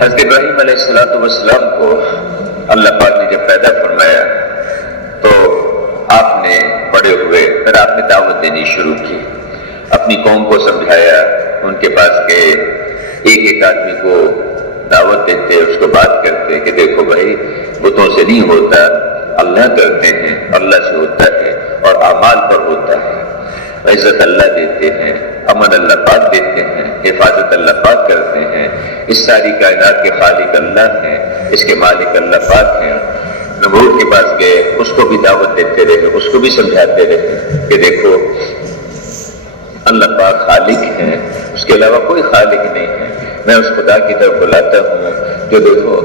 حضرت ابراہیم علیہ السلام کو اللہ پاک نے جب پیدا فرمایا تو آپ نے بڑے ہوئے، پھر آپ نے دعوت دینی شروع کی، اپنی قوم کو سمجھایا، ان کے پاس گئے، ایک ایک آدمی کو دعوت دیتے، اس کو بات کرتے کہ دیکھو بھائی بتوں سے نہیں ہوتا، اللہ کرتے ہیں، اللہ سے ہوتا ہے اور اعمال پر ہوتا ہے، عزت اللہ دیتے ہیں، امن اللہ پاک دیتے ہیں، حفاظت اللہ پاک کرتے ہیں، اس ساری کائنات کے خالق اللہ ہیں، اس کے مالک اللہ پاک ہیں۔ نمرود کے پاس گئے، اس کو بھی دعوت دیتے رہے، اس کو بھی سمجھاتے رہے کہ دیکھو اللہ پاک خالق ہے، اس کے علاوہ کوئی خالق نہیں ہے، میں اس خدا کی طرف بلاتا ہوں جو دیکھو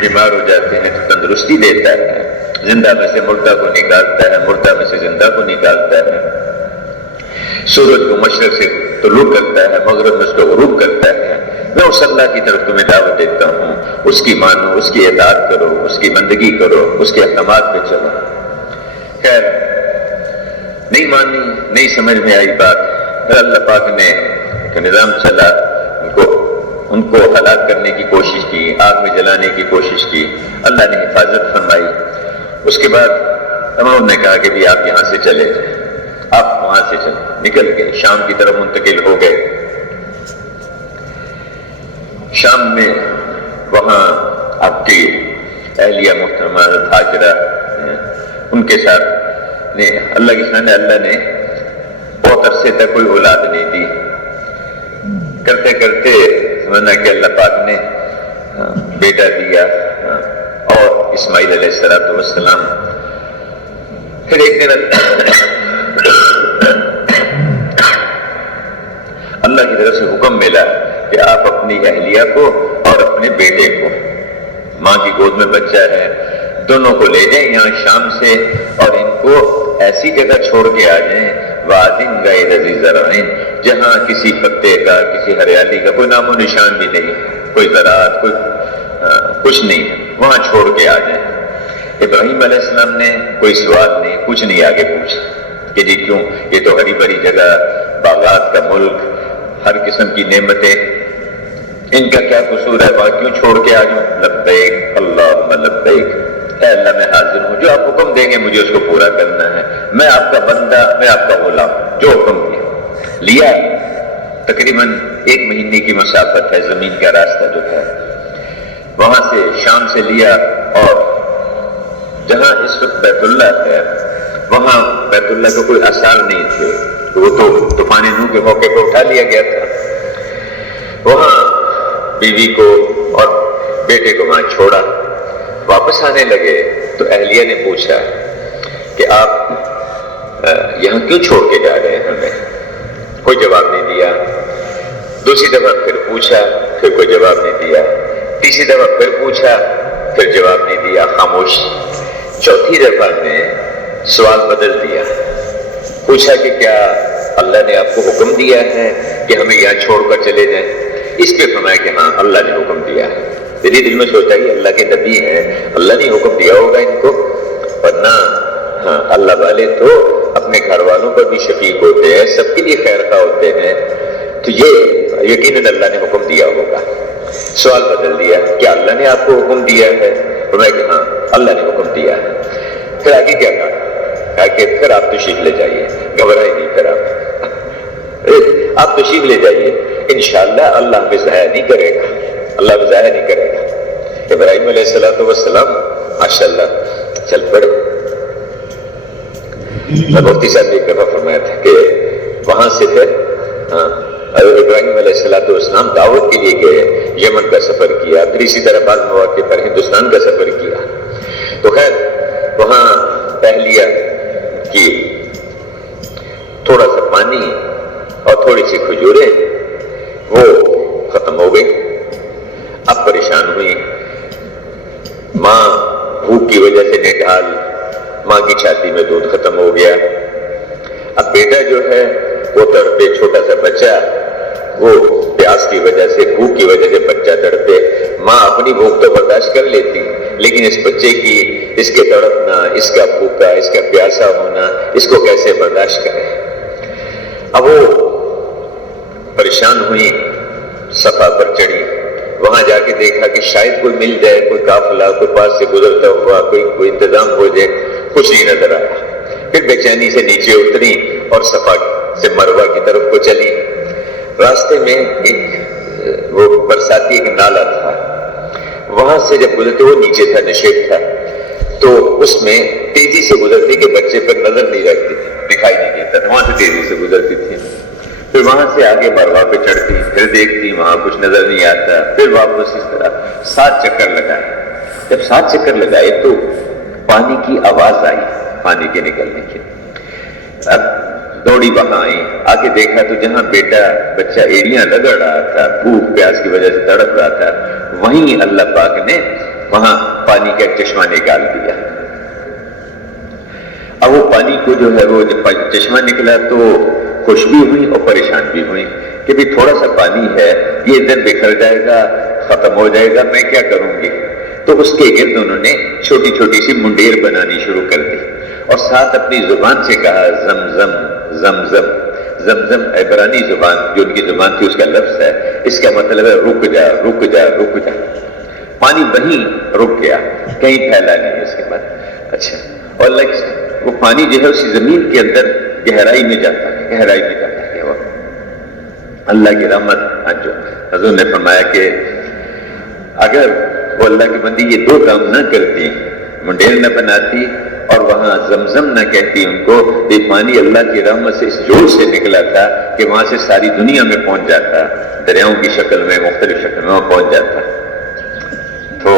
بیمار ہو جاتے ہیں تو تندرستی دیتا ہے، زندہ میں سے مردہ کو نکالتا ہے، مردہ میں سے زندہ کو نکالتا ہے، سورج کو مشرق سے طلوع کرتا ہے، مغرب میں اس کو غروب کرتا ہے۔ میں اس اللہ کی طرف تمہیں دعوت دیتا ہوں، اس کی مانو، اس کی اطاعت کرو، اس کی بندگی کرو، اس کے احکامات پہ چلو۔ خیر نہیں مانی، نہیں سمجھ میں آئی بات، پھر اللہ پاک نے ایک نظام چلا، ان کو ہلاک کرنے کی کوشش کی، آگ میں جلانے کی کوشش کی، اللہ نے حفاظت فرمائی۔ اس کے بعد انہوں نے کہا کہ بھی آپ یہاں سے چلے جائیں، آپ وہاں سے چلے، نکل گئے، شام کی طرف منتقل ہو گئے۔ شام میں وہاں آپ کی اہلیہ محترمہ ہاجرہ ان کے ساتھ اللہ کی شان اللہ نے بہت عرصے تک کوئی اولاد نہیں دی، کرتے کرتے سمجھنا کہ اللہ پاک نے بیٹا دیا اور اسماعیل علیہ السلام۔ پھر ایک دن اللہ کی طرف سے حکم ملا کہ آپ اپنی اہلیہ کو اور اپنے بیٹے کو، ماں کی گود میں بچہ ہے، دونوں کو لے جائیں یہاں شام سے اور ان کو ایسی جگہ چھوڑ کے آ جائیں وادٍ غیر ذی زرع، جہاں کسی پتے کا، کسی ہریالی کا کوئی نام و نشان بھی نہیں، کوئی زراعت، کوئی کچھ نہیں ہے، وہاں چھوڑ کے آ جائیں۔ ابراہیم علیہ السلام نے کوئی سوال نہیں، کچھ نہیں آگے پوچھا کہ جی کیوں، یہ تو ہری بھری جگہ، باغات کا ملک، ہر قسم کی نعمتیں، ان کا کیا قصور ہے، وہاں کیوں چھوڑ کے آ جاؤں؟ لبیک اللہم لبیک، اے اللہ میں حاضر ہوں، جو آپ حکم دیں گے مجھے اس کو پورا کرنا ہے، میں آپ کا بندہ، میں آپ کا غلام، جو حکم لیا۔ تقریباً 1 مہینے کی مسافت ہے زمین کا راستہ جو ہے، وہاں سے شام سے لیا، اور جہاں اس وقت بیت اللہ ہے وہاں بیت اللہ کے کوئی آثار نہیں تھے، وہ تو طوفان نوح کے موقع پر اٹھا لیا گیا تھا۔ وہاں بیوی کو اور بیٹے کو وہاں چھوڑا، واپس آنے لگے تو اہلیہ نے پوچھا کہ آپ یہاں کیوں چھوڑ کے جا رہے ہیں ہمیں؟ کوئی جواب نہیں دیا۔ دوسری دفعہ پھر پوچھا، پھر کوئی جواب نہیں دیا۔ تیسری دفعہ پھر پوچھا، پھر جواب نہیں دیا، خاموش۔ چوتھی دفعہ نے سوال بدل دیا، پوچھا کہ کیا اللہ نے آپ کو حکم دیا ہے کہ ہمیں یہاں چھوڑ کر چلے جائیں؟ اس پہ فرمایا کہ ہاں اللہ نے حکم دیا ہے۔ میرے دل میں سوچا کہ اللہ کے نبی ہیں، اللہ نے حکم دیا ہوگا ان کو، ورنہ ہاں اللہ والے تو اپنے گھر والوں پر بھی شفیق ہوتے ہیں، سب کے لیے خیر خواہ ہوتے ہیں، تو یہ یقیناً اللہ نے حکم دیا ہوگا۔ سوال بدل دیا، کیا اللہ نے آپ کو حکم دیا ہے؟ فرمایا کہ ہاں اللہ نے حکم دیا ہے۔ پھر آگے کیا کہا کہ پھر آپ تشریف لے جائیے، گھبرائے نہیں، پھر آپ تشریف لے جائیے، انشاءاللہ اللہ ہمیں ضائع نہیں کرے گا، اللہ ہمیں ضائع نہیں کرے گا۔ ابراہیم علیہ السلام ماشاءاللہ چل پڑے۔ مفتی صاحب نے ایک دفعہ فرمایا تھا کہ وہاں سے پھر ابراہیم علیہ السلام دعوت کے لیے گئے، یمن کا سفر کیا، پھر اسی طرح بعض مواقع پر ہندوستان کا سفر کیا۔ تو خیر وہاں اہلیہ کی تھوڑا سا پانی اور تھوڑی سی کھجوریں وہ ختم ہو گئی، اب پریشان ہوئی۔ ماں بھوک کی وجہ سے نڈال، ماں کی چھاتی میں دودھ ختم ہو گیا۔ اب بیٹا جو ہے وہ تڑپے، چھوٹا سا بچہ، وہ پیاس کی وجہ سے، بھوک کی وجہ سے بچہ تڑپے۔ ماں اپنی بھوک تو برداشت کر لیتی، لیکن اس بچے کی، اس کے تڑپنا، اس کا بھوکا، اس کا پیاسا ہونا، اس کو کیسے برداشت کرے؟ اب وہ پریشان ہوئی، صفا پر چڑھی، وہاں جا کے دیکھا کہ شاید کوئی مل جائے، کوئی قافلہ کوئی پاس سے گزرتا ہوا، کوئی انتظام ہو جائے، کچھ نہیں نظر آیا۔ پھر بے چینی سے نیچے اتری اور صفا سے مروہ کی طرف کو چلی۔ راستے میں وہ برساتی ایک نالا تھا، وہاں سے جب گزرتے، وہ نیچے تھا، نشیب تھا، تو اس میں تیزی سے گزرتی کہ بچے پر نظر نہیں رکھتی، دکھائی نہیں دیتا تھا، وہاں سے تیزی سے گزرتی تھی۔ پھر وہاں سے آگے مروہ پہ چڑھتی، پھر دیکھتی وہاں کچھ نظر نہیں آتا، پھر واپس اس طرح 7 چکر لگائے۔ جب 7 چکر لگائے تو پانی کی آواز آئی، پانی کے نکلنے کی۔ اب دوڑی وہاں آئی، آگے دیکھا تو جہاں بچہ ایڑیاں رگڑ رہا تھا، بھوک پیاس کی وجہ سے تڑپ رہا تھا، وہیں اللہ پاک نے وہاں پانی کا ایک چشمہ نکال دیا۔ اب وہ پانی کو جو ہے وہ جب چشمہ نکلا تو خوش بھی ہوئی اور پریشان بھی ہوئی کہ بھی تھوڑا سا پانی ہے، یہ ادھر بکھر جائے گا، ختم ہو جائے گا، میں کیا کروں گی؟ تو اس کے گرد انہوں نے چھوٹی چھوٹی سی منڈیر بنانی شروع کر دی اور ساتھ اپنی زبان سے کہا زمزم زمزم زمزم۔ عبرانی زبان جو ان کی زبان تھی اس کا لفظ ہے، اس کا مطلب ہے رک جا رک جا رک جا۔ پانی وہیں رک گیا، کہیں پھیلا نہیں اس کے بعد۔ اچھا، اور وہ پانی جو ہے اسی زمین کے اندر گہرائی میں جاتا ہے، گہرائی میں جاتا ہے۔ وہ اللہ کی رحمت، جو حضور نے فرمایا کہ اگر وہ اللہ کی بندی یہ 2 کام نہ کرتی، منڈیر نہ بناتی اور وہاں زمزم نہ کہتی ان کو، یہ پانی اللہ کی رحمت سے اس جوش سے نکلا تھا کہ وہاں سے ساری دنیا میں پہنچ جاتا، دریاؤں کی شکل میں، مختلف شکل میں وہاں پہنچ جاتا۔ تو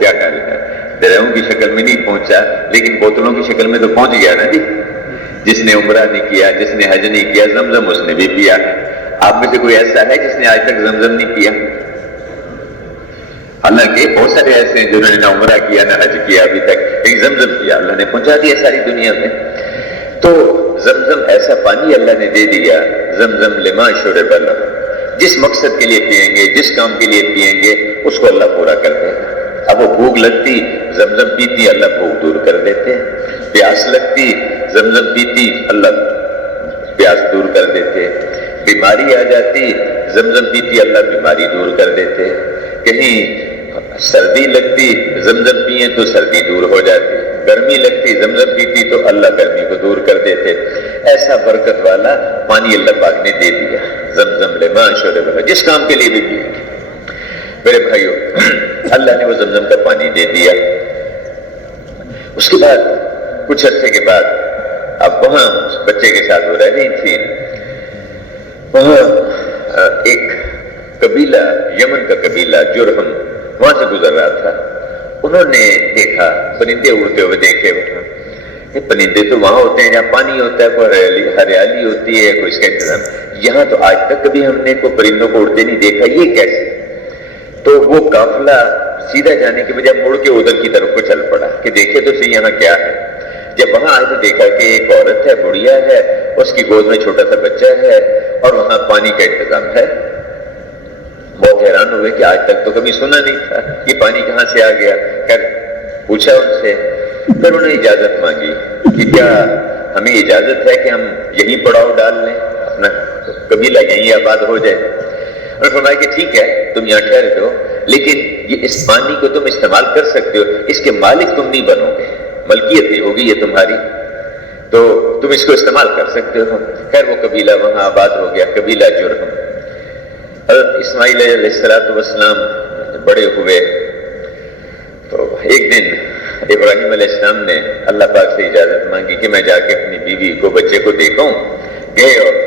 کیا خیال ہے؟ دریاؤں کی شکل میں نہیں پہنچا، لیکن بوتلوں کی شکل میں تو پہنچ گیا نا جی۔ جس نے عمرہ نہیں کیا، جس نے حج نہیں کیا، زمزم اس نے بھی پیا ہے۔ آپ میں سے کوئی ایسا ہے جس نے آج تک زمزم نہیں پیا؟ حالانکہ بہت سارے ایسے ہیں جنہوں نے نہ عمرہ کیا نہ حج کیا ابھی تک، ایک زمزم کیا، اللہ نے پہنچا دیا ساری دنیا میں۔ تو زمزم ایسا پانی اللہ نے دے دیا، زمزم لما شرب لہ، جس مقصد کے لیے پئیں گے، جس کام کے لیے پئیں گے، اس کو اللہ پورا کر دے گا۔ اب وہ بھوک لگتی، زمزم پیتی، اللہ بھوک دور کر دیتے۔ پیاس لگتی، زمزم پیتی، اللہ پیاس دور کر دیتے۔ بیماری آ جاتی، زمزم پیتی، اللہ بیماری دور کر دیتے۔ کہیں سردی لگتی، زمزم پیئیں تو سردی دور ہو جاتی۔ گرمی لگتی، زمزم پیتی تو اللہ گرمی کو دور کر دیتے۔ ایسا برکت والا پانی اللہ پاک نے دے دیا، زمزم لما شرب لہ، جس کام کے لیے بھی دیا۔ میرے بھائیو، اللہ نے وہ زمزم کا پانی دے دیا۔ اس کے بعد کچھ عرصے کے بعد اب وہاں بچے کے ساتھ وہ رہ رہی تھی، وہاں ایک قبیلہ، یمن کا قبیلہ جرہم، وہاں سے گزر رہا تھا۔ انہوں نے دیکھا پرندے اڑتے ہوئے دیکھے، یہ پرندے تو وہاں ہوتے ہیں جہاں پانی ہوتا ہے، کوئی ہریالی ہوتی ہے، کوئی اس کا انتظام، یہاں تو آج تک کبھی ہم نے کوئی پرندوں کو اڑتے نہیں دیکھا، یہ کیسے؟ تو وہ قافلہ سیدھا جانے کی بجائے مڑ کے ادھر کی طرف کو چل پڑا کہ دیکھے تو صحیح یہاں کیا ہے۔ جب وہاں آئے تو دیکھا کہ ایک عورت ہے، بڑھیا ہے، اس کی گود میں چھوٹا سا بچہ ہے اور وہاں پانی کا انتظام ہے۔ بہت حیران ہوئے کہ آج تک تو کبھی سنا نہیں تھا، یہ پانی کہاں سے آ گیا۔ خیر پوچھا ان سے، پھر انہوں نے اجازت مانگی کہ کیا ہمیں اجازت ہے کہ ہم یہیں پڑاؤ ڈال لیں، اپنا قبیلہ یہیں آباد ہو جائے۔ انہوں نے فرمایا کہ ٹھیک ہے، تم یہاں ٹھہر دو، لیکن یہ اس پانی کو تم استعمال کر سکتے ہو، اس کے مالک تم نہیں بنو گے، ملکیت نہیں ہوگی یہ تمہاری، تو تم اس کو استعمال کر سکتے ہو۔ خیر وہ قبیلہ وہاں آباد ہو گیا، قبیلہ جرہم۔ حضرت اسماعیل علیہ السلام بڑے ہوئے تو ایک دن ابراہیم علیہ السلام نے اللہ پاک سے اجازت مانگی کہ میں جا کے اپنی بیوی کو، بچے کو دیکھوں۔ گئے اور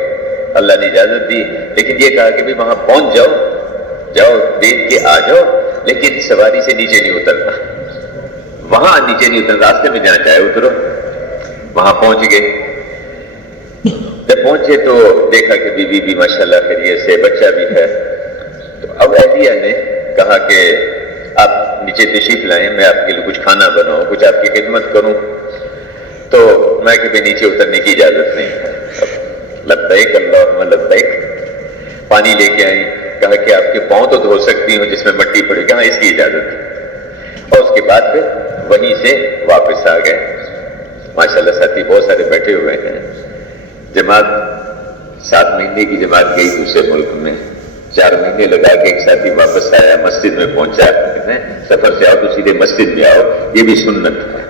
اللہ نے اجازت دی، لیکن یہ کہا کہ بھی وہاں پہنچ جاؤ دیکھ کے آ جاؤ، لیکن سواری سے نیچے نہیں اترنا، وہاں نیچے نہیں اترنا، راستے میں جہاں چاہے اترو۔ وہاں پہنچ گئے، جب پہنچے تو دیکھا کہ بیوی بھی ماشاءاللہ خیریت سے، بچہ بھی ہے۔ تو اب اہلیہ نے کہا کہ آپ نیچے تشریف لائیں، میں آپ کے لیے کچھ کھانا بناؤں، کچھ آپ کی خدمت کروں۔ تو میں کہ نیچے اترنے کی اجازت نہیں ہے۔ لبیک اللہم لبیک، پانی لے کے آئیں، کہا کہ آپ کے پاؤں تو دھو سکتی ہوں جس میں مٹی پڑی، کہاں اس کی اجازت ہے۔ اور اس کے بعد پھر وہیں سے واپس آ گئے۔ ماشاءاللہ ساتھی بہت سارے بیٹھے ہوئے ہیں، جماعت 7 مہینے کی جماعت گئی دوسرے ملک میں، 4 مہینے لگا کے ایک ساتھی واپس آیا، مسجد میں پہنچا، سفر سے آؤ تو سیدھے مسجد میں آؤ، یہ بھی سنت ہے،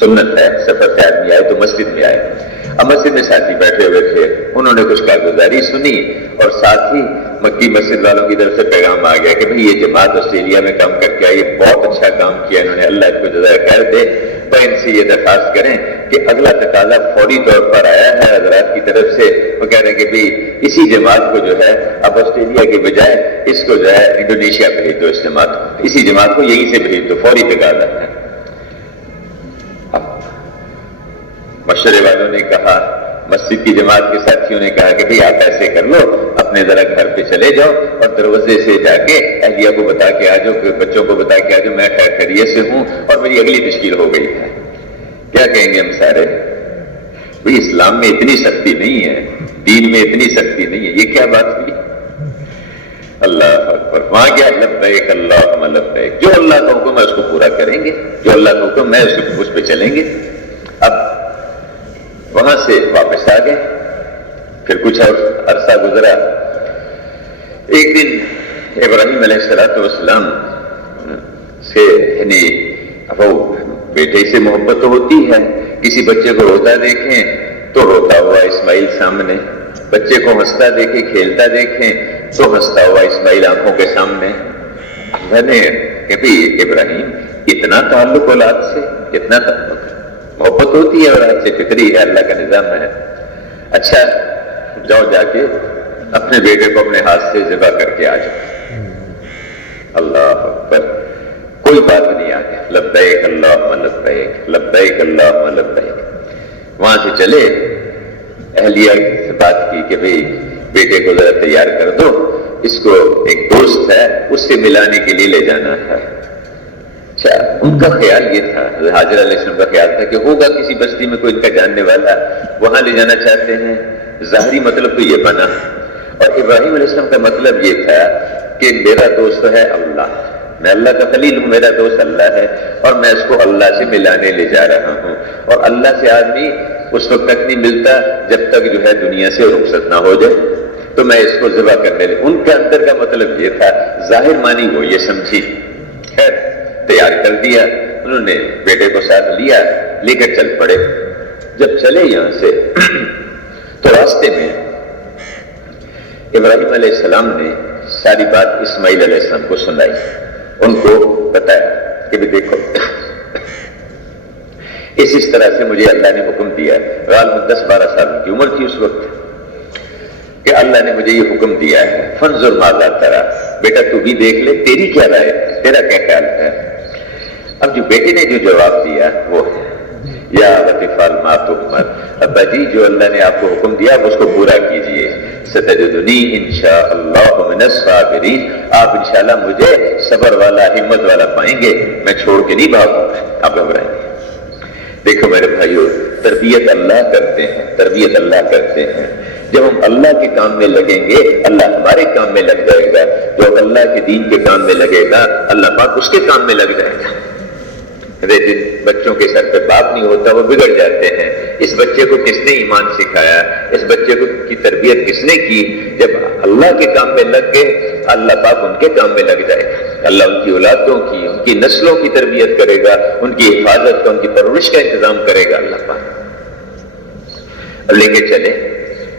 سنت ہے، سفر سے آدمی آئے تو مسجد میں آئے۔ اب مسجد میں ساتھی بیٹھے ہوئے تھے، انہوں نے کچھ کارگزاری سنی اور ساتھ ہی مکی مسجد والوں کی طرف سے پیغام آ گیا کہ بھئی یہ جماعت آسٹریلیا میں کام کر کے آئی، بہت اچھا کام کیا انہوں نے، اللہ اس کو جزائے خیر دے، پر ان سے یہ درخواست کریں کہ اگلا تقاضا فوری طور پر آیا ہے حضرات کی طرف سے، وہ کہہ رہے ہیں کہ بھئی اسی جماعت کو جو ہے اب آسٹریلیا کے بجائے اس کو جو ہے انڈونیشیا بھیج دو، اس جماعت کو، اسی جماعت کو یہیں سے بھیج دو، فوری تقاضا ہے۔ مشورے والوں نے کہا، مسجد کی جماعت کے ساتھیوں نے کہا کہ بھئی آپ ایسے کر لو، اپنے ذرا گھر پہ چلے جاؤ اور دروازے سے جا کے اہلیہ کو بتا کے آ جاؤ، بچوں کو بتا کے آ جاؤ میں خیر خیریت سے ہوں اور میری اگلی تشکیل ہو گئی ہے۔ کیا کہیں گے ہم سارے؟ بھئی اسلام میں اتنی سختی نہیں ہے، دین میں اتنی سختی نہیں ہے، یہ کیا بات ہوئی؟ اللہ اکبر، وہاں کیا لبیک اللہم لبیک، جو اللہ کا حکم ہے اس کو پورا کریں گے، جو اللہ کا حکم ہے اس پہ چلیں گے۔ اب وہاں سے واپس آ گئے، پھر کچھ اور عرصہ گزرا، ایک دن ابراہیم علیہ السلام سے یعنی وہ بیٹے سے محبت تو ہوتی ہے، کسی بچے کو روتا دیکھیں تو روتا ہوا اسماعیل سامنے، بچے کو ہنستا دیکھیں کھیلتا دیکھیں تو ہنستا ہوا اسماعیل آنکھوں کے سامنے۔ اللہ نے کہ بھئی ابراہیم اتنا تعلق اولاد سے، اتنا تعلق، محبت ہوتی ہے اولاد سے، فکری ہے، اللہ کا نظام ہے۔ اچھا جاؤ جا کے اپنے بیٹے کو اپنے ہاتھ سے ذبح کر کے آ جاؤ۔ اللہ اکبر، کوئی بات نہیں آگے، لبیک اللہم لبیک لبیک اللہم لبیک۔ وہاں سے چلے، اہلیہ سے بات کی کہ بھئی بیٹے کو ذرا تیار کر دو، اس کو ایک دوست ہے اس سے ملانے کے لیے لے جانا ہے۔ اچھا ان کا خیال یہ تھا، حاجر علیہ السلام کا خیال تھا کہ ہوگا کسی بستی میں کوئی ان کا جاننے والا، وہاں لے جانا چاہتے ہیں، ظاہری مطلب تو یہ بنا، اور ابراہیم علیہ السلام کا مطلب یہ تھا کہ میرا دوست ہے اللہ، میں اللہ کا خلیل ہوں، میرا دوست اللہ ہے اور میں اس کو اللہ سے ملانے لے جا رہا ہوں، اور اللہ سے آدمی اس وقت تک نہیں ملتا جب تک جو ہے دنیا سے رخصت نہ ہو جائے، تو میں اس کو ذبح کرنے لے۔ ان کے اندر کا مطلب یہ تھا، ظاہر مانی وہ یہ سمجھی، خیر تیار کر دیا انہوں نے، بیٹے کو ساتھ لیا، لے کر چل پڑے۔ جب چلے یہاں سے تو راستے میں ابراہیم علیہ السلام نے ساری بات اسماعیل علیہ السلام کو سنائی، ان کو بتایا کہ بھی دیکھو اس طرح سے مجھے اللہ نے حکم دیا، غالباً 10-12 سال کی عمر تھی اس وقت، کہ اللہ نے مجھے یہ حکم دیا ہے، فانظر ماذا ترى، بیٹا تو بھی دیکھ لے، تیری کیا رائے ہے، تیرا کیا خیال ہے؟ اب جو بیٹے نے جو جواب دیا وہ ہے، یا ابت افعل ما تؤمر، ابا جی جو اللہ نے آپ کو حکم دیا آپ اس کو پورا کیجئے، ستجدنی انشاءاللہ من الصابرین، آپ انشاءاللہ مجھے صبر والا ہمت والا پائیں گے، میں چھوڑ کے نہیں بھاگوں گا، آپ گھبرائیں گے۔ دیکھو میرے بھائیو، تربیت اللہ کرتے ہیں، تربیت اللہ کرتے ہیں۔ جب ہم اللہ کے کام میں لگیں گے اللہ ہمارے کام میں لگ جائے گا، جو اللہ کے دین کے کام میں لگے گا اللہ پاک اس کے کام میں لگ جائے گا۔ جن بچوں کے سر پہ باپ نہیں ہوتا وہ بگڑ جاتے ہیں۔ اس بچے کو کس نے ایمان سکھایا، اس بچے کو کی تربیت کس نے کی؟ جب اللہ کے کام میں لگ گئے اللہ پاک ان کے کام میں لگ جائے گا، اللہ ان کی اولادوں کی، ان کی نسلوں کی تربیت کرے گا، ان کی حفاظت کا، ان کی پرورش کا انتظام کرے گا اللہ پاک۔ اور لے کے چلے،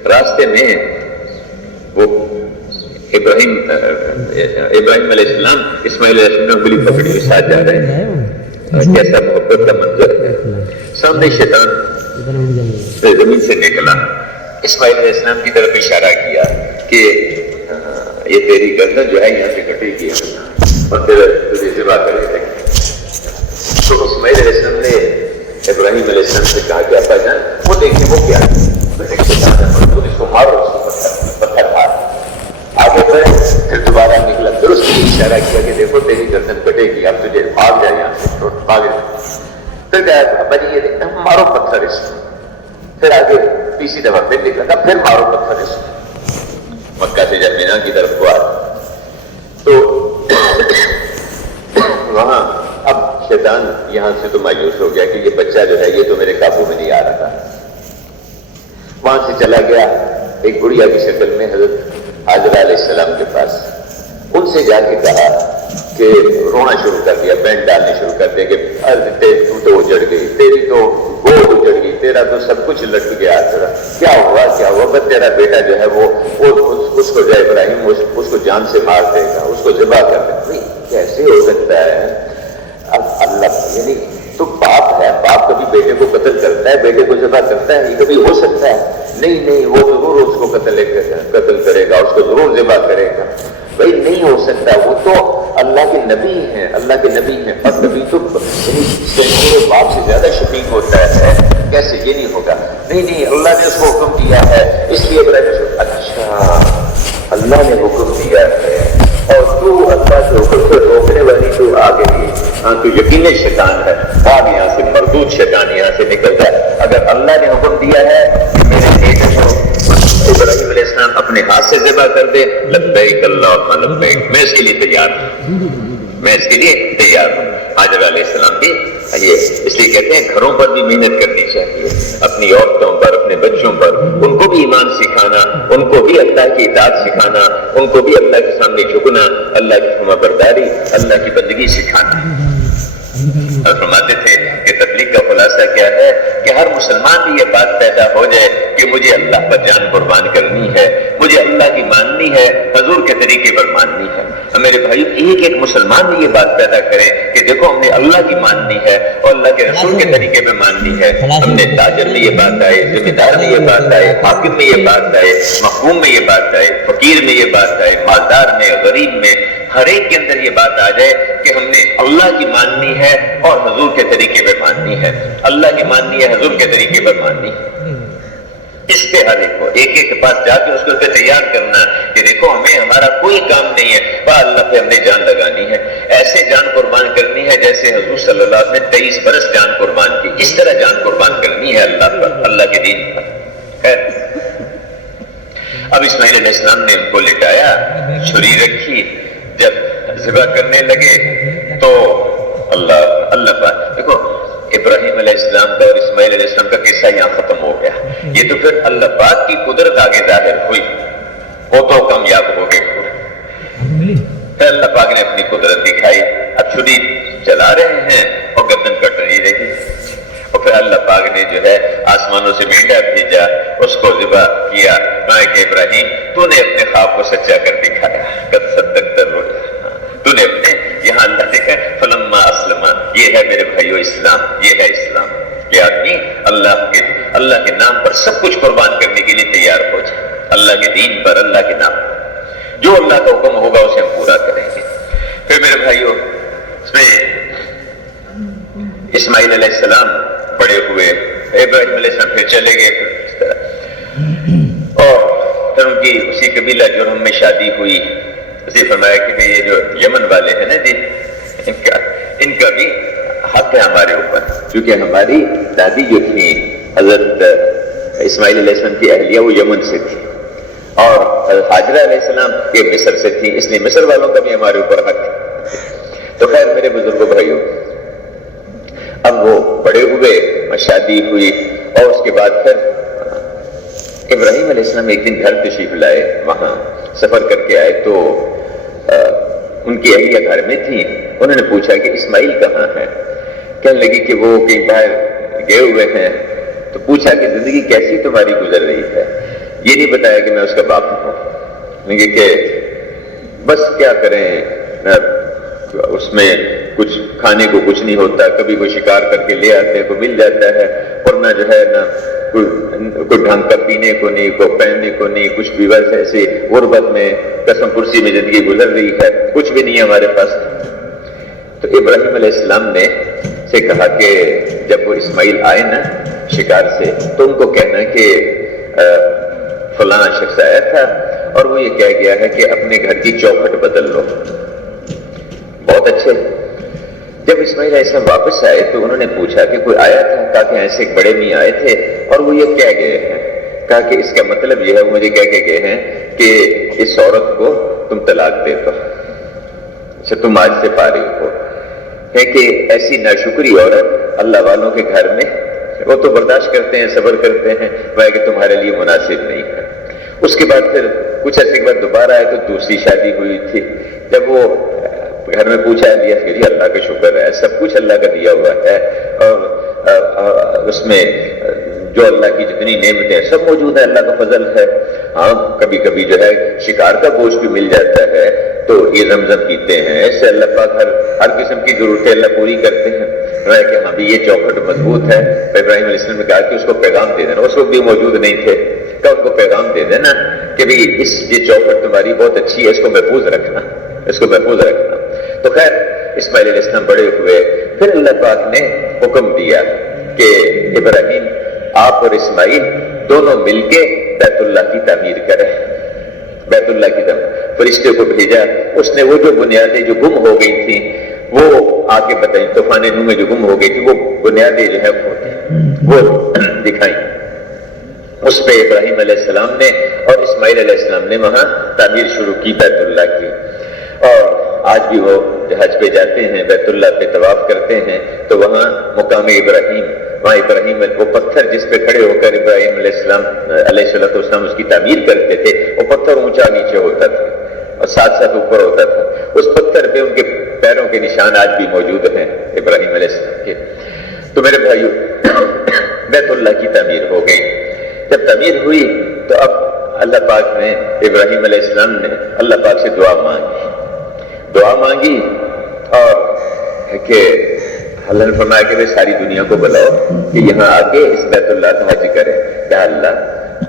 راستے میں وہ ابراہیم علیہ السلام اسماعیل علیہ السلام نے انگلی پکڑی کے ساتھ جا رہے ہیں، کیسا محبت کا منظر ہے۔ سامنے شیطان زمین سے نکلا، اسماعیل علیہ السلام کی طرف اشارہ کیا کہ یہ تیری گردن جو ہے یہاں سے کٹے گی اور تجھے ذبح کرے گا۔ تو اسماعیل علیہ السلام نے ابراہیم علیہ السلام سے کہا کہ ابا جان وہ دیکھیں وہ کیا ہے، اس کو مارو، اس کو پتھر مار۔ آگے بڑھے، پھر دوبارہ نکلا، پھر اس نے اشارہ کیا کہ دیکھو تیری گردن کٹے گی، اب تجھے بھاگ جائے یہاں سے، بھاگ جائے۔ پھر کہا ابا جی یہ دیکھنا مارو پتھر اس کو۔ پھر آگے تیسری دفعہ پھر نکلا تھا، پھر مارو پتھر اس کو۔ مکہ سے جب مینا کی طرف کو آیا تو وہاں اب شیطان یہاں سے تو مایوس ہو گیا کہ یہ بچہ جو ہے یہ تو میرے قابو میں نہیں آ رہا، وہاں سے چلا گیا ایک بڑھیا کی شکل میں حضرت حاجرہ علیہ السلام کے پاس، ان سے جا کے کہا کہ رونا شروع کر دیا، بینڈ ڈالنے شروع کر دیا کہ تو تو اجڑ گئی، تیری تو گود اجڑ گئی، تیرا تو سب کچھ لٹ گیا، کیا ہوا بس تیرا بیٹا جو ہے وہ اس کو جو ابراہیم اس کو جان سے مار دے گا، اس کو ذبح کر دے گا۔ نہیں، کیسے ہو سکتا ہے؟ اب اللہ یعنی تو باپ ہے، باپ کبھی بیٹے کو قتل کرتا ہے، بیٹے کو ذبح کرتا ہے؟ یہ کبھی ہو سکتا ہے؟ نہیں، وہ ضرور اس کو قتل کرے گا، اس کو ضرور ذبح کرے گا۔ بھائی نہیں ہو سکتا، وہ تو اللہ کے نبی ہیں، اللہ کے نبی ہیں، اور نبی تو یعنی باپ سے زیادہ شفیق ہوتا ہے، کیسے یہ نہیں ہوگا؟ نہیں، اللہ نے اس کو حکم دیا ہے، اس لیے اچھا اللہ نے حکم دیا ہے اور تو اللہ کے حکم سے روکنے والی تو آ گئی، ہاں تو یقیناً شیطان ہے، بھاگ یہاں سے، مردود شیطان یہاں سے نکل جائے۔ اگر اللہ نے حکم دیا ہے کہ میرے بیٹے کو ابراہیم علیہ السلام اپنے ہاتھ سے ذبح کر دے، لبیک اللہم لبیک، میں اس کے لیے تیار ہوں، میں اس کے لیے تیار ہوں۔ حاجرہ علیہ السلام کی یہ اس لیے کہتے ہیں گھروں پر بھی محنت کرنی چاہیے، اپنی عورتوں پر، اپنے بچوں پر، ان کو بھی ایمان سکھانا، ان کو بھی اللہ کی اطاعت سکھانا، ان کو بھی اللہ کے سامنے جھکنا، اللہ کی فرما برداری، اللہ کی بندگی سکھانا۔ اور فرماتے تھے کہ تبلیغ کا خلاصہ کیا ہے کہ ہر مسلمان بھی یہ بات پیدا ہو جائے کہ مجھے اللہ پر جان قربان کرنی ہے، مجھے اللہ کی ماننی ہے، حضور کے طریقے پر ماننی ہے۔ میرے بھائیو، ایک مسلمان بھی یہ بات پیدا کرے کہ دیکھو ہم نے اللہ کی ماننی ہے اور اللہ کے رسول کے طریقے میں ماننی ہے۔ ہم نے تاجر میں یہ بات آئے، ذمہ دار میں یہ بات آئے، حاکم میں یہ بات آئے، محکوم میں یہ بات آئے، فقیر میں یہ بات آئے، مالدار میں، غریب میں، ہر ایک کے اندر یہ بات آ جائے کہ ہم نے اللہ کی ماننی ہے اور حضور کے طریقے پہ ماننی ہے، اللہ کی ماننی ہے، حضور کے طریقے پر ماننی ہے۔ اس پہ ہر ایک کو ایک کے پاس جا کے اس کو تیار کرنا کہ دیکھو ہمارا کوئی کام نہیں ہے، با اللہ پہ ہم نے جان لگانی ہے، ایسے جان قربان کرنی ہے جیسے حضور صلی اللہ علیہ وسلم نے 23 برس جان قربان کی، اس طرح جان قربان کرنی ہے اللہ پر، اللہ کے دین پر۔ خیر، اب اسماعیل علیہ السلام نے ان کو لٹایا، چھری رکھی، جب ذبح کرنے لگے تو اللہ پاک دیکھو ابراہیم علیہ السلام کا اور اسماعیل علیہ السلام کا قصہ یہاں ختم ہو گیا، یہ تو پھر اللہ پاک کی قدرت آگے ظاہر ہوئی، وہ تو کامیاب ہو گئے پورے۔ پھر اللہ پاک نے اپنی قدرت دکھائی، اب چھری چلا رہے ہیں اور گردن کٹ نہیں رہی، اور پھر اللہ پاک نے جو ہے آسمانوں سے مینڈا بھیجا، اس کو ذبح کیا، کہا کہ ابراہیم تو نے اپنے خواب کو سچا کر دکھایا، قد صدقت الرؤیا، تو نے اپنے یہاں اللہ نے کہا فلما اسلم، یہ ہے میرے بھائیو اسلام، یہ ہے اسلام کہ آدمی اللہ کے نام پر سب کچھ قربان کرنے کے لیے تیار ہو جائے، اللہ کے دین پر، اللہ کے نام پر جو اللہ کا حکم ہوگا اسے ہم پورا کریں گے۔ پھر میرے بھائیو اس میں اسماعیل علیہ السلام بڑے ہوئے، ابراہیم علیہ السلام پھر چلے گئے، پھر اس طرح اور پھر ان کی اسی قبیلہ جرہم میں شادی ہوئی۔ اسی فرمایا کہ یہ جو یمن والے ہیں نا جی، ان کا بھی حق ہے ہمارے اوپر، کیونکہ ہماری دادی جو تھی حضرت اسماعیل علیہ السلام کی اہلیہ وہ یمن سے تھی، اور حاجرہ علیہ السلام یہ مصر سے تھی، اس لیے مصر والوں کا بھی ہمارے اوپر حق ہے۔ تو خیر میرے بزرگوں بھائیوں، اب وہ بڑے ہوئے، شادی ہوئی، اور اس کے بعد پھر ابراہیم علیہ السلام ایک دن گھر تشریف لائے، وہاں سفر کر کے آئے تو ان کی اہلیہ گھر میں تھی، انہوں نے پوچھا کہ اسماعیل کہاں ہے؟ کہنے لگی کہ وہ کہیں باہر گئے ہوئے ہیں۔ تو پوچھا کہ زندگی کیسی تمہاری گزر رہی ہے؟ یہ نہیں بتایا کہ میں اس کا باپ ہوں، کہ بس کیا کریں، اس میں کچھ کھانے کو کچھ نہیں ہوتا، کبھی کوئی شکار کر کے لے آتے ہیں تو مل جاتا ہے، ورنہ جو ہے نا کوئی ڈھنگ کا پینے کو نہیں، کوئی پہننے کو نہیں، کچھ بھی بس ایسے غربت میں قسم کرسی میں زندگی گزر رہی ہے، کچھ بھی نہیں ہے ہمارے پاس۔ تو ابراہیم علیہ السلام نے سے کہا کہ جب وہ اسماعیل آئے نا شکار سے تو ان کو کہنا کہ فلاں شخص آیا تھا اور وہ یہ کہہ گیا ہے کہ اپنے گھر کی چوکھٹ بدل لو۔ بہت اچھے۔ جب اسماعیل علیہ السلام واپس آئے تو انہوں نے پوچھا کہ کوئی آیا تھا؟ کہا کہ ایسے ایک بڑے میاں آئے تھے اور وہ یہ کہہ گئے ہیں، کہا کہ اس کا مطلب یہ ہے، مجھے کہہ کے گئے ہیں کہ اس عورت کو تم طلاق دے دو، اچھا تم آج سے فارغ ہو، ہے کہ ایسی ناشکری عورت اللہ والوں کے گھر میں وہ تو برداشت کرتے ہیں، صبر کرتے ہیں، وہ کہ تمہارے لیے مناسب نہیں ہے۔ اس کے بعد پھر کچھ عرصے کے بعد دوبارہ آئے تو دوسری شادی ہوئی تھی. جب وہ گھر میں پوچھا لیا کہ اللہ کا شکر ہے، سب کچھ اللہ کا دیا ہوا ہے، اور اس میں جو اللہ کی جتنی نعمتیں ہیں سب موجود ہیں، اللہ کا فضل ہے. ہاں کبھی کبھی جو ہے شکار کا گوشت بھی مل جاتا ہے تو یہ زمزم پیتے ہیں. ایسے اللہ پاک ہر قسم کی ضرورتیں اللہ پوری کرتے ہیں. کہ ہاں بھی یہ چوکھٹ مضبوط ہے. ابراہیم علیہ السلام نے کہا کہ اس کو پیغام دے دینا. اس وقت بھی موجود نہیں تھے. کہ ان کو پیغام دے دینا کہ بھئی یہ چوکھٹ تمہاری بہت اچھی ہے، اس کو محفوظ رکھنا، اس کو محفوظ رکھنا. تو خیر اسماعیل علیہ السلام بڑے ہوئے. پھر اللہ پاک نے حکم دیا کہ ابراہیم آپ اور اسماعیل دونوں مل کے بیت اللہ کی تعمیر کریں. بیت اللہ کی تعمیر فرشتے کو بھیجا. اس نے وہ جو بنیادیں جو گم ہو گئی تھیں وہ آ کے بتائیں. طوفان نوح میں جو گم ہو گئی تھی وہ بنیادیں جو ہے وہ دکھائیں. اس پہ ابراہیم علیہ السلام نے اور اسماعیل علیہ السلام نے وہاں تعمیر شروع کی بیت اللہ کی. اور آج بھی وہ حج پہ جاتے ہیں، بیت اللہ پہ طواف کرتے ہیں تو وہاں مقام ابراہیم، وہاں ابراہیم وہ پتھر جس پہ کھڑے ہو کر ابراہیم علیہ السلام علیہ السلام اس کی تعمیر کرتے تھے، وہ پتھر اونچا نیچے ہوتا تھا اور ساتھ ساتھ اوپر ہوتا تھا. اس پتھر پہ ان کے پیروں کے نشان آج بھی موجود ہیں ابراہیم علیہ السلام کے. تو میرے بھائیو بیت اللہ کی تعمیر ہو گئی. جب تعمیر ہوئی تو اب اللہ پاک نے ابراہیم علیہ السلام نے اللہ پاک سے دعا مانگی اور کہ اللہ نے فرمایا کہ ساری دنیا کو بلاؤ کہ یہاں آ کے اس بیت اللہ کا حج کرے. کہ اللہ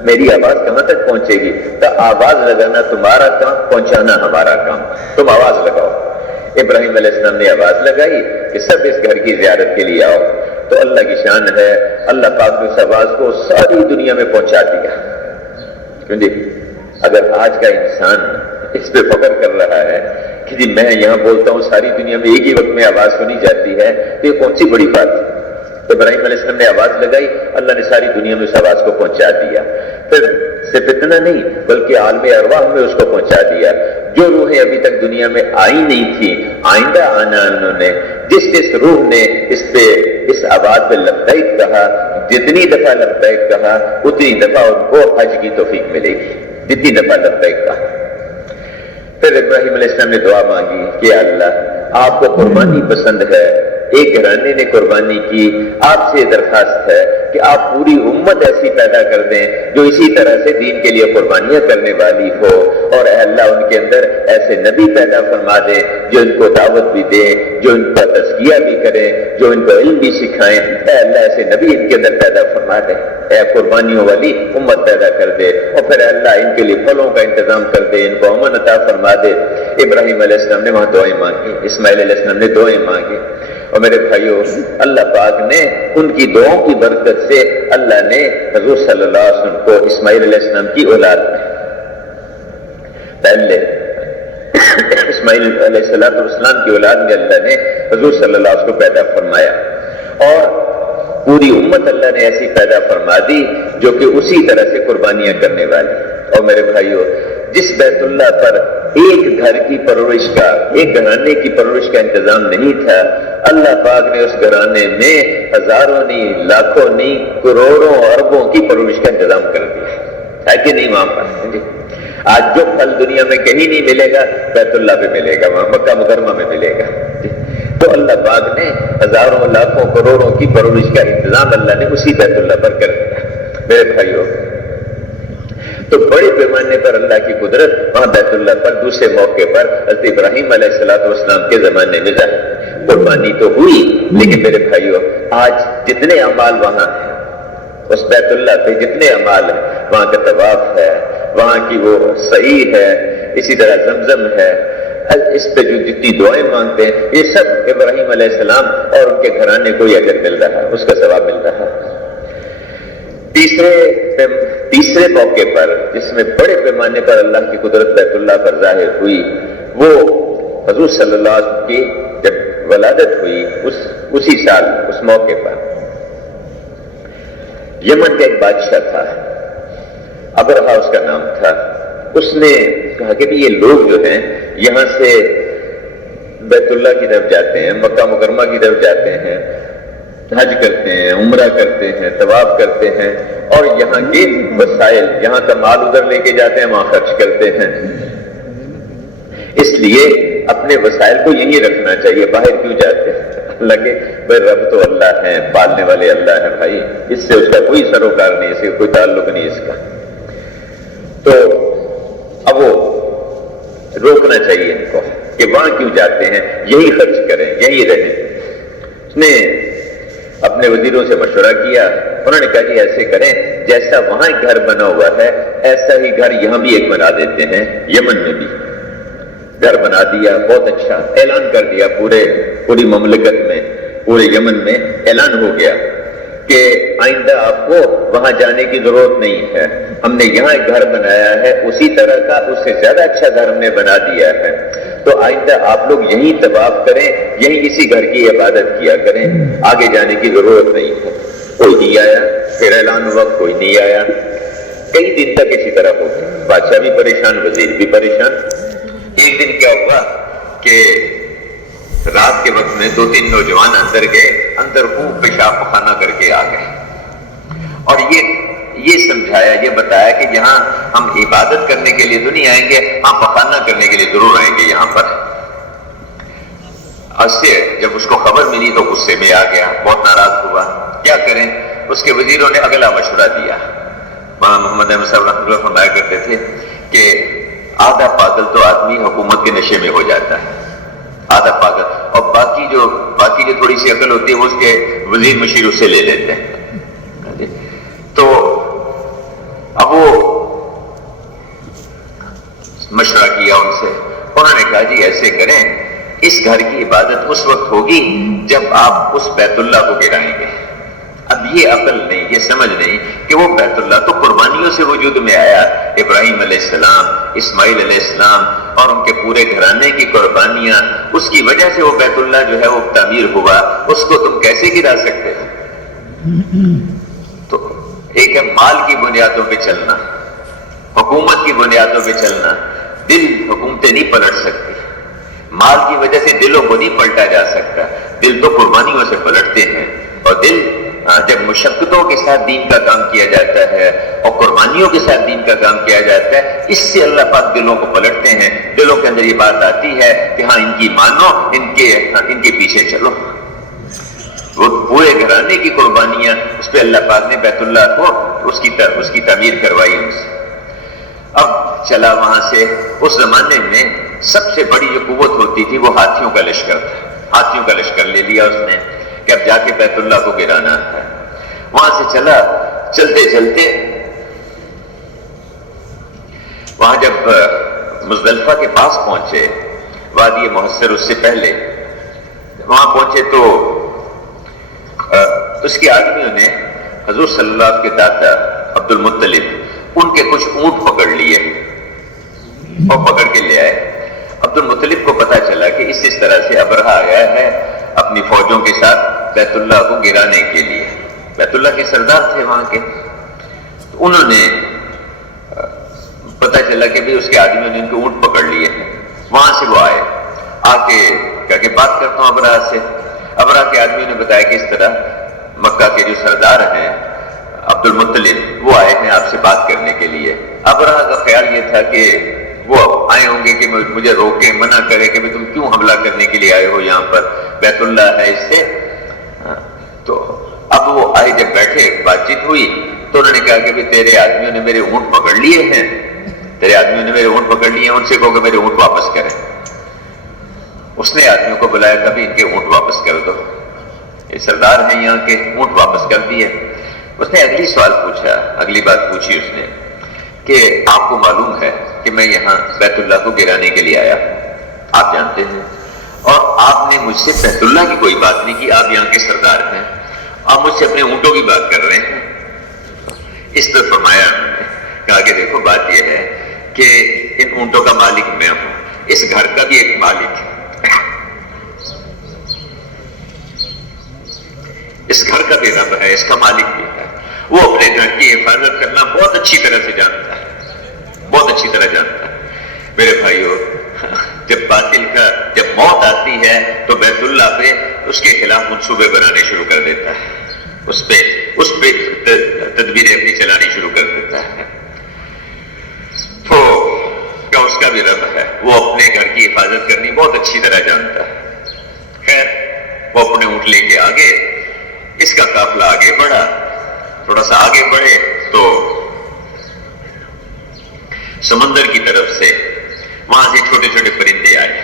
میری آواز کہاں تک پہنچے گی؟ تو آواز لگانا تمہارا کام، پہنچانا ہمارا کام. تم آواز لگاؤ. ابراہیم علیہ السلام نے آواز لگائی کہ سب اس گھر کی زیارت کے لیے آؤ. تو اللہ کی شان ہے، اللہ پاک نے اس آواز کو ساری دنیا میں پہنچا دیا. کیونکہ اگر آج کا انسان اس پہ فخر کر رہا ہے کہ جی میں یہاں بولتا ہوں ساری دنیا میں ایک ہی وقت میں آواز سنی جاتی ہے، تو یہ کون سی بڑی بات ہے؟ ابراہیم علیہ السلام نے آواز لگائی، اللہ نے ساری دنیا میں اس آواز کو پہنچا دیا. پھر صرف اتنا نہیں بلکہ عالم ارواح میں اس کو پہنچا دیا. جو روحیں ابھی تک دنیا میں آئی نہیں تھی، آئندہ آنا انہوں نے، جس روح نے اس آواز پہ لبیک کہا، جتنی دفعہ لبیک کہا اتنی دفعہ ان کو حج کی توفیق ملے گی، جتنی دفعہ لبیک کہا. پھر ابراہیم علیہ السلام نے دعا مانگی کہ اللہ آپ کو قربانی پسند ہے. ایک گھرانے نے قربانی کی، آپ سے درخواست ہے کہ آپ پوری امت ایسی پیدا کر دیں جو اسی طرح سے دین کے لیے قربانیاں کرنے والی ہو. اور اے اللہ ان کے اندر ایسے نبی پیدا فرما دے جو ان کو دعوت بھی دے، جو ان کا تزکیہ بھی کرے، جو ان کو علم بھی سکھائیں. اے اللہ ایسے نبی ان کے اندر پیدا فرما دے. اے قربانیوں والی امت پیدا کر دے. اور پھر اے اللہ ان کے لیے پھلوں کا انتظام کر دے، ان کو امن عطا فرما دے. ابراہیم علیہ السلام نے وہاں دعائیں مانگی، اسماعیل علیہ السلام نے دعائیں مانگی. اور میرے بھائیوں اللہ پاک نے ان کی دعاؤں کی برکت سے اللہ نے حضور صلی اللہ علیہ وسلم کو اسماعیل علیہ السلام کی اولاد میں پہلے اسماعیل علیہ السلام کی اولاد میں اللہ نے حضور صلی اللہ علیہ وسلم کو پیدا فرمایا. اور پوری امت اللہ نے ایسی پیدا فرما دی جو کہ اسی طرح سے قربانیاں کرنے والی. اور میرے بھائیوں جس بیت اللہ پر ایک گھر کی پرورش کا، ایک گھرانے کی پرورش کا انتظام نہیں تھا، اللہ پاک نے اس گھرانے میں ہزاروں نہیں، لاکھوں نہیں، کروڑوں اربوں کی پرورش کا انتظام کر دیا ہے کہ نہیں؟ وہاں پر آج جو پھل دنیا میں کہیں نہیں ملے گا بیت اللہ پہ ملے گا، وہاں مکہ مکرمہ میں ملے گا. تو اللہ پاک نے ہزاروں لاکھوں کروڑوں کی پرورش کا انتظام اللہ نے اسی بیت اللہ پر کر دیا. میرے بھائیوں تو بڑے پیمانے پر اللہ کی قدرت وہاں بیت اللہ پر دوسرے موقع پر حضرت ابراہیم علیہ السلام کے زمانے میں قربانی تو ہوئی. لیکن میرے بھائیوں آج جتنے اعمال وہاں ہیں اس بیت اللہ پہ، جتنے اعمال ہیں، وہاں کا طواف ہے، وہاں کی وہ صحیح ہے، اسی طرح زمزم ہے، اس پہ جو جتنی دعائیں مانگتے ہیں یہ سب ابراہیم علیہ السلام اور ان کے گھرانے کو یہ اجر مل رہا ہے، اس کا ثواب مل رہا ہے. تیسرے موقع پر جس میں بڑے پیمانے پر اللہ کی قدرت بیت اللہ پر ظاہر ہوئی، وہ حضور صلی اللہ علیہ وسلم کی جب ولادت ہوئی اسی سال، اس موقع پر یمن کا ایک بادشاہ تھا، ابرہا اس کا نام تھا. اس نے کہا کہ یہ لوگ جو ہیں یہاں سے بیت اللہ کی طرف جاتے ہیں، مکہ مکرمہ کی طرف جاتے ہیں، حج کرتے ہیں، عمرہ کرتے ہیں، طواف کرتے ہیں، اور یہاں کے وسائل، یہاں کا مال ادھر لے کے جاتے ہیں، وہاں خرچ کرتے ہیں۔ اس لیے اپنے وسائل کو یہیں رکھنا چاہیے، باہر کیوں جاتے ہیں؟ لگے بھائی رب تو اللہ ہے، پالنے والے اللہ ہے بھائی، اس سے اس کا کوئی سروکار نہیں، اس سے کوئی تعلق نہیں اس کا۔ تو اب وہ روکنا چاہیے ان کو کہ وہاں کیوں جاتے ہیں، یہی خرچ کریں، یہی رہیں۔ اس نے اپنے وزیروں سے مشورہ کیا، انہوں نے کہا کہ ایسے کریں جیسا وہاں ایک گھر بنا ہوا ہے ایسا ہی گھر یہاں بھی ایک بنا دیتے ہیں، یمن میں بھی گھر بنا دیا، بہت اچھا، اعلان کر دیا پوری مملکت میں، پورے یمن میں اعلان ہو گیا کہ آئندہ آپ کو وہاں جانے کی ضرورت نہیں ہے، ہم نے یہاں ایک گھر بنایا ہے اسی طرح کا، اس سے زیادہ اچھا گھر ہم نے بنا دیا ہے، تو آئندہ آپ لوگ یہیں طواف کریں، یہیں اسی گھر کی عبادت کیا کریں، آگے جانے کی ضرورت نہیں ہے۔ کوئی نہیں آیا، پھر اعلان ہوا، کوئی نہیں آیا، کئی دن تک اسی طرح ہو گیا، بادشاہ بھی پریشان، وزیر بھی پریشان۔ ایک دن کیا ہوا کہ رات کے وقت میں 2-3 نوجوان اندر گئے، اندر خوب پیشاب پخانہ کر کے آ گئے، اور یہ سمجھایا، یہ بتایا کہ یہاں ہم عبادت کرنے کے لیے تو نہیں آئیں گے، ہم پخانہ کرنے کے لیے ضرور آئیں گے یہاں پر۔ اس سے جب اس کو خبر ملی تو غصے میں آ گیا، بہت ناراض ہوا، کیا کریں؟ اس کے وزیروں نے اگلا مشورہ دیا۔ وہاں محمد احمد صاحب رحمۃ اللہ فرمایا کرتے تھے کہ آدھا پاگل تو آدمی حکومت کے نشے میں ہو جاتا ہے، آدھا پاگل، اور باقی جو تھوڑی سی عقل ہوتی ہے وہ اس کے وزیر مشیر اس سے لے لیتے ہیں۔ تو اب وہ مشورہ کیا ان سے، انہوں نے کہا جی ایسے کریں، اس گھر کی عبادت اس وقت ہوگی جب آپ اس بیت اللہ کو گرائیں گے۔ اب یہ عقل نہیں، یہ سمجھ نہیں کہ وہ بیت اللہ تو قربانیوں سے وجود میں آیا، ابراہیم علیہ السلام، اسماعیل علیہ السلام اور ان کے پورے گھرانے کی قربانیاں، اس کی وجہ سے وہ بیت اللہ جو ہے وہ تعمیر ہوا، اس کو تم کیسے گرا سکتے ہو؟ تو ایک ہے مال کی بنیادوں پہ چلنا، حکومت کی بنیادوں پہ چلنا، دل حکومتیں نہیں پلٹ سکتی، مال کی وجہ سے دلوں کو نہیں پلٹا جا سکتا، دل تو قربانیوں سے پلٹتے ہیں، اور دل جب مشقتوں کے ساتھ دین کا کام کیا جاتا ہے اور قربانیوں کے ساتھ دین کا کام کیا جاتا ہے، اس سے اللہ پاک دلوں کو پلٹتے ہیں، دلوں کے اندر یہ بات آتی ہے کہ ہاں ان کی مانو، ان کے پیچھے چلو۔ وہ پورے گھرانے کی قربانیاں، اس پہ اللہ پاک نے بیت اللہ کو اس کی تعمیر کروائی ان سے۔ اب چلا وہاں سے، اس زمانے میں سب سے بڑی جو قوت ہوتی تھی وہ ہاتھیوں کا لشکر تھا، ہاتھیوں کا لشکر لے لیا اس نے کہ اب جا کے بیت اللہ کو گرانا ہے۔ وہاں سے چلا، چلتے چلتے وہاں جب مزدلفہ کے پاس پہنچے، وادی محصر اس سے پہلے وہاں پہنچے تو اس کے آدمیوں نے حضور صلی اللہ علیہ وسلم کے دادا عبد المطلب ان کے کچھ اونٹ پکڑ لیے اور پکڑ کے لے آئے۔ عبد المطلب کو پتا چلا کہ اس طرح سے ابرہہ آیا ہے اپنی فوجوں کے ساتھ بیت اللہ کو گرانے کے لیے، بیت اللہ کے سردار تھے وہاں کے، تو انہوں نے پتا چلا کہ بھی اس کے آدمیوں نے ان کے اونٹ پکڑ لیے ہیں۔ وہاں سے وہ آئے، آ کے کہا کہ بات کرتا ہوں ابرہہ سے۔ ابرہہ کے آدمیوں نے بتایا کہ اس طرح مکہ کے جو سردار ہیں عبد المطلب وہ آئے ہیں آپ سے بات کرنے کے لیے۔ ابرہہ کا خیال یہ تھا کہ وہ آئے ہوں گے کہ مجھے روکے، منع کرے کہ تم کیوں حملہ کرنے کے لیے آئے ہو، یہاں پر بیت اللہ ہے اس سے۔ تو اب وہ آئے، جب بیٹھے بات چیت ہوئی تو انہوں نے کہا کہ تیرے آدمیوں نے میرے اونٹ پکڑ لیے ہیں، تیرے آدمیوں نے میرے اونٹ پکڑ لیے ہیں، ان سے کہو کہ میرے اونٹ واپس کریں۔ اس نے آدمیوں کو بلایا، کبھی ان کے اونٹ واپس کر دو، یہ سردار ہیں یہاں کے، اونٹ واپس کر دیے۔ اس نے اگلی سوال پوچھا، اگلی بات پوچھی اس نے کہ آپ کو معلوم ہے کہ میں یہاں بیت اللہ کو گرانے کے لیے آیا، آپ جانتے ہیں، اور آپ نے مجھ سے بیت اللہ کی کوئی بات نہیں کی، آپ یہاں کے سردار ہیں، آپ مجھ سے اپنے اونٹوں کی بات کر رہے ہیں۔ اس پر فرمایا انہوں نے، کہا کہ دیکھو بات یہ ہے کہ ان اونٹوں کا مالک میں ہوں، اس گھر کا بھی ایک مالک ہے، اس گھر کا بھی رب ہے، اس کا مالک بھی ہے، وہ اپنے گھر کی حفاظت کرنا بہت اچھی طرح سے جانتا ہے، بہت اچھی طرح جانتا ہے۔ میرے بھائیو، جب موت موت آتی ہے تو بیت اللہ پہ اس کے خلاف منصوبے بنانے شروع کر دیتا ہے، اس پہ تدبیریں اپنی چلانی شروع کر دیتا ہے۔ تو کیا اس کا بھی رب ہے، وہ اپنے گھر کی حفاظت کرنی بہت اچھی طرح جانتا ہے۔ خیر وہ اپنے اونٹ لے کے آگے، اس کا قافلہ آگے بڑھا، تھوڑا سا آگے بڑھے تو سمندر کی طرف سے وہاں سے چھوٹے چھوٹے پرندے آئے،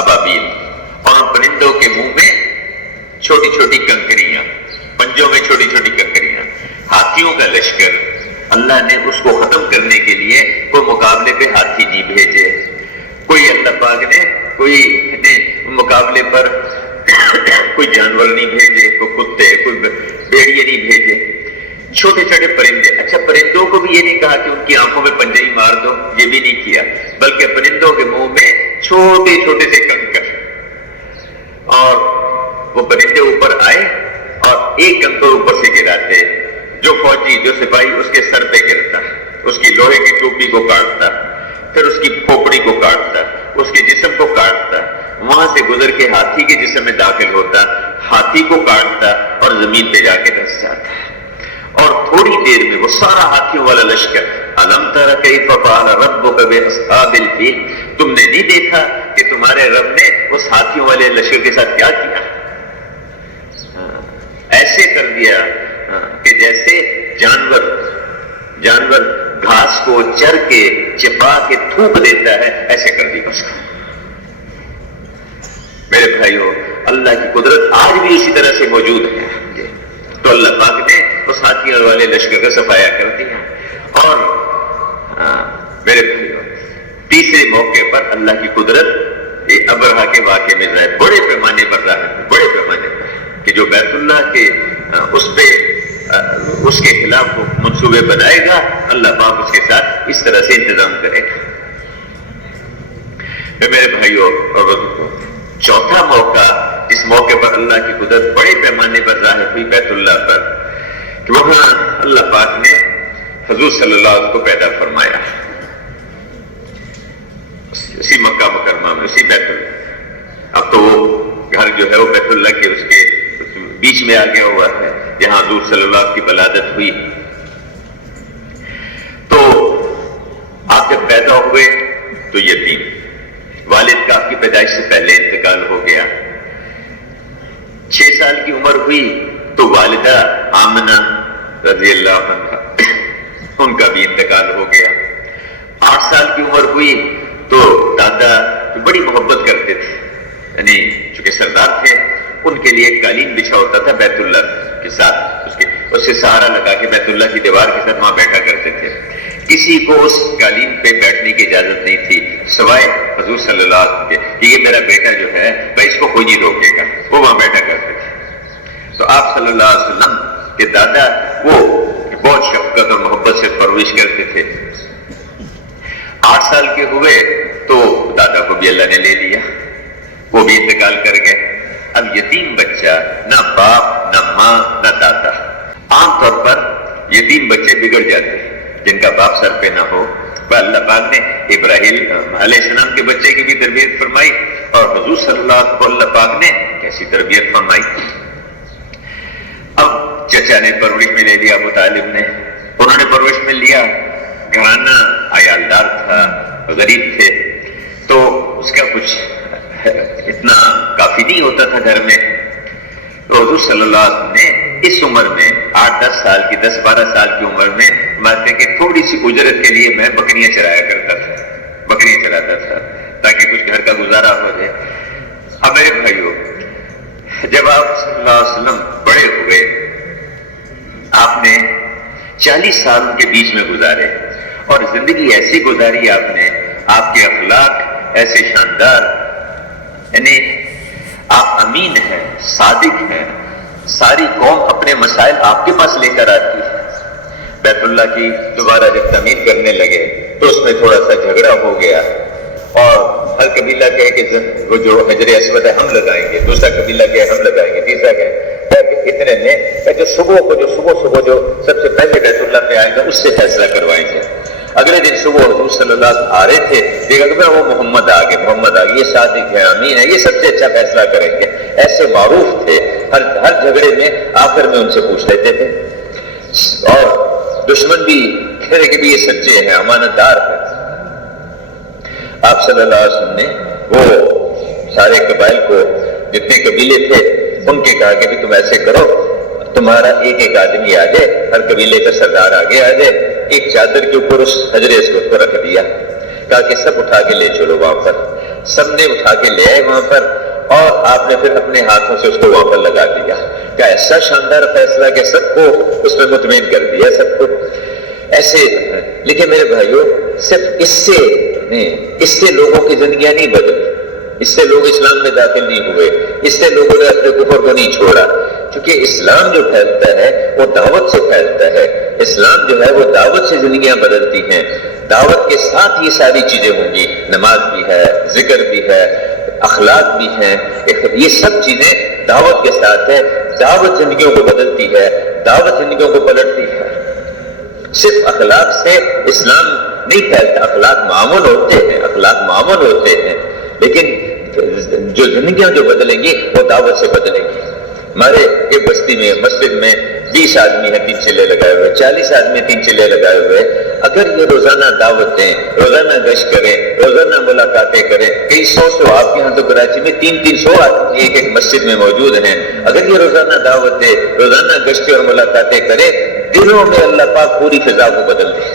ابابیل، اور ان پرندوں کے منہ میں چھوٹی چھوٹی کنکریاں، پنجوں میں چھوٹی چھوٹی کنکریاں۔ ہاتھیوں کا لشکر، اللہ نے اس کو ختم کرنے کے لیے کوئی مقابلے پہ ہاتھی نہیں بھیجے، کوئی اللہ پاک نے کوئی مقابلے پر کوئی جانور نہیں بھیجے، کوئی کتے، کوئی بھیڑیے نہیں بھیجے، چھوٹے چھوٹے پرندے۔ اچھا پرندوں کو بھی یہ نہیں کہا کہ ان کی آنکھوں میں پنجے ہی مار دو، یہ بھی نہیں کیا، بلکہ پرندوں کے منہ میں چھوٹے چھوٹے سے کنکر، اور وہ پرندے اوپر آئے اور ایک کنکر اوپر سے گراتے، جو فوجی جو سپاہی اس کے سر پہ گرتا، اس کی لوہے کی ٹوپی کو کاٹتا، پھر اس کی کھوپڑی کو کاٹتا، اس کے جسم کو کاٹتا، وہاں سے گزر کے ہاتھی کے جسم میں داخل ہوتا، ہاتھی کو کاٹتا اور زمین پہ جا کے دھس جاتا، اور تھوڑی دیر میں وہ سارا ہاتھیوں والا لشکر، الم تر کیف فعل ربک باصحاب الفیل، تم نے نہیں دیکھا کہ تمہارے رب نے اس ہاتھیوں والے لشکر کے ساتھ کیا کیا؟ ایسے کر دیا کہ جیسے جانور گھاس کو چر کے چپا کے تھوک دیتا ہے، ایسے کر دی اس کو۔ میرے بھائیو، اللہ کی قدرت آج بھی اسی طرح سے موجود ہے۔ تو اللہ پاک نے اس ہاتھیوں والے لشکر کا صفایا کر دیا۔ اور میرے بھائیو، تیسرے موقع پر اللہ کی قدرت یہ ابرہا کے واقعے میں ظاہر بڑے پیمانے پر بڑے پیمانے پر کہ جو بیت اللہ کے اس کے خلاف منصوبے بنائے گا، اللہ پاک اس کے ساتھ اس طرح سے انتظام کرے گا۔ میرے بھائیوں اور بزرگوں، چوتھا موقع، اس موقع پر اللہ کی قدرت بڑے پیمانے پر ظاہر ہوئی بیت اللہ پر، کہ وہاں اللہ پاک نے حضور صلی اللہ علیہ وسلم کو پیدا فرمایا، اسی مکہ مکرمہ میں، اسی بیت اللہ۔ اب تو وہ گھر جو ہے وہ بیت اللہ کے اس کے بیچ میں آ گیا ہوا ہے، جہاں حضور صلی اللہ علیہ وسلم کی ولادت ہوئی۔ تو آپ جب پیدا ہوئے تو یتیم، والد کا آپ کی پیدائش سے پہلے انتقال ہو گیا۔ 6 سال کی عمر ہوئی تو والدہ آمنہ رضی اللہ عنہا ان کا بھی انتقال ہو گیا۔ 8 سال کی عمر ہوئی تو دادا جو بڑی محبت کرتے تھے، یعنی چونکہ سردار تھے، ان کے لیے ایک قالین بچھا ہوتا تھا بیت اللہ کے ساتھ، اس سے سہارا لگا کے بیت اللہ کی دیوار کے ساتھ وہاں بیٹھا کرتے تھے۔ کسی کو اس قالین پہ بیٹھنے کی اجازت نہیں تھی سوائے حضور صلی اللہ علیہ وسلم کے، کہ یہ میرا بیٹا جو ہے بھائی اس کو کوئی نہیں روکے گا، وہ وہاں بیٹھا کرتے تھے۔ تو آپ صلی اللہ علیہ وسلم کے دادا وہ بہت شفقت اور محبت سے پرورش کرتے تھے۔ 8 سال کے ہوئے تو دادا کو بھی اللہ نے لے لیا، وہ بھی انتقال کر گئے۔ اب یتیم بچہ، نہ باپ نہ ماں نہ دادا۔ عام طور پر یتیم بچے بگڑ جاتے ہیں جن کا باپ سر پہ نہ ہو۔ اللہ پاک نے ابراہیم علیہ السلام کے بچے کی بھی تربیت فرمائی، اور حضور صلی اللہ علیہ وسلم اللہ پاک نے کیسی تربیت فرمائی۔ اب چچا نے پرورش میں لے لیا، ابو طالب نے، انہوں نے پرورش میں لیا، گھرانہ عیالدار تھا، غریب تھے، تو اس کا کچھ اتنا کافی نہیں ہوتا تھا گھر میں۔ تو حضور صلی اللہ علیہ وسلم نے اس عمر میں 8-10 سال کی، 10-12 سال کی عمر میں مانتے کہ تھوڑی سی اجرت کے لیے میں بکریاں چرایا کرتا تھا، بکریاں چراتا تھا تاکہ کچھ گھر کا گزارا ہو جائے۔ اب میرے بھائیوں، جب آپ صلی اللہ علیہ وسلم بڑے ہوئے، آپ نے 40 سال کے بیچ میں گزارے، اور زندگی ایسی گزاری آپ نے، آپ کے اخلاق ایسے شاندار، یعنی آپ امین ہیں، صادق ہیں، ساری قوم اپنے مسائل آپ کے پاس لے کر آتی ہے۔ بیت اللہ کی دوبارہ جب تعمیر کرنے لگے تو اس میں تھوڑا سا جھگڑا ہو گیا، اور ہر قبیلہ کہے کہ وہ جو حجر اسود ہے ہم لگائیں گے، دوسرا قبیلہ کہے ہم لگائیں گے، تیسرا کہے اتنے میں جو صبح جو سب سے پہلے بیت اللہ پہ آئے گا اس سے فیصلہ کروائیں گے۔ اگلے دن صبح حضور صلی اللہ علیہ وسلم آ رہے تھے، دیکھا کہ وہ محمد آ گئے، یہ صادق ہے، امین ہے، یہ سب سے اچھا فیصلہ کریں گے، ایسے معروف تھے، ہر جھگڑے میں آخر میں ان سے پوچھ لیتے تھے، اور دشمن بھی کہہ رہے کہ بھی یہ سچے ہیں، امانت دار ہیں۔ آپ صلی اللہ علیہ وسلم نے وہ سارے قبائل کو، جتنے قبیلے تھے ان کے کہا کہ تم ایسے کرو، تمہارا ایک ایک آدمی آ جائے، ہر قبیلے کا سردار آگے آ جائے، ایک چادر کے اوپر اس حجر اسود کو رکھ دیا، کہا کہ سب اٹھا کے لے چلو وہاں پر، سب نے اٹھا کے لے آئے وہاں پر، اور آپ نے پھر اپنے ہاتھوں سے اس کو وہاں پر لگا دیا، کہ ایسا شاندار فیصلہ کہ سب کو اس میں مطمئن کر دیا، سب کو ایسے۔ لیکن میرے بھائیوں، صرف اس سے لوگوں کی زندگیاں نہیں بدلی، اس سے لوگ اسلام میں داخل نہیں ہوئے، اس سے لوگوں نے اپنے کفر کو نہیں چھوڑا، کیونکہ اسلام جو پھیلتا ہے وہ دعوت سے پھیلتا ہے، اسلام جو ہے وہ دعوت سے زندگیاں بدلتی ہیں، دعوت کے ساتھ یہ ساری چیزیں ہوں گی، نماز بھی ہے، ذکر بھی ہے، اخلاق بھی ہیں، یہ سب چیزیں دعوت کے ساتھ ہے، دعوت زندگیوں کو بدلتی ہے، دعوت زندگیوں کو پلٹتی ہے۔ صرف اخلاق سے اسلام نہیں پھیلتا، اخلاق معمول ہوتے ہیں، لیکن جو زندگیاں جو بدلیں گی وہ دعوت سے بدلیں گی۔ ہمارے ایک بستی میں مسجد میں 20 آدمی ہیں 3 چلے لگائے ہوئے، 40 آدمی 3 چلے لگائے ہوئے، اگر یہ روزانہ دعوت دیں، روزانہ گشت کریں، روزانہ ملاقاتیں کریں، کئی سو آپ کے یہاں تو کراچی میں 300 آدمی ایک مسجد میں موجود ہیں، اگر یہ روزانہ دعوت دے، روزانہ گشت اور ملاقاتیں کرے، دنوں میں اللہ پاک پوری فضا کو بدل دے۔